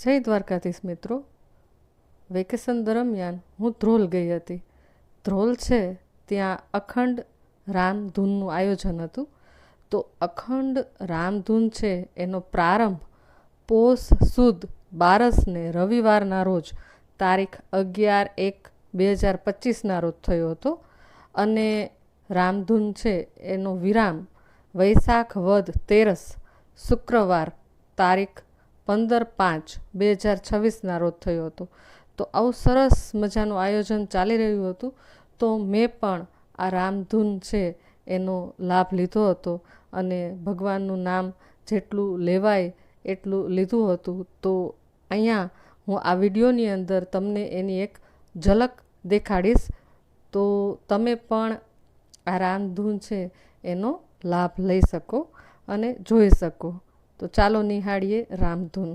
જય દ્વારકાધીશ મિત્રો, વેકેશન દરમિયાન હું ધ્રોલ ગઈ હતી. ધ્રોલ છે ત્યાં અખંડ રામધૂનનું આયોજન હતું. તો અખંડ રામધૂન છે એનો પ્રારંભ પોષ સુદ 12ને રવિવારના રોજ તારીખ 11/1/2025ના રોજ થયો હતો અને રામધૂન છે એનો વિરામ વૈશાખ વદ 13 શુક્રવાર તારીખ 15/5/2026ના રોજ થયો હતો. તો આવું સરસ મજાનું આયોજન ચાલી રહ્યું હતું. તો મેં પણ આ રામધૂન છે એનો લાભ લીધો હતો અને ભગવાનનું નામ જેટલું લેવાય એટલું લીધું હતું. તો અહીંયા હું આ વિડીયોની અંદર તમને એની એક ઝલક દેખાડીશ. તો તમે પણ આ રામધૂન છે એનો લાભ લઈ શકો અને જોઈ શકો. તો ચાલો નિહાળીએ રામધૂન.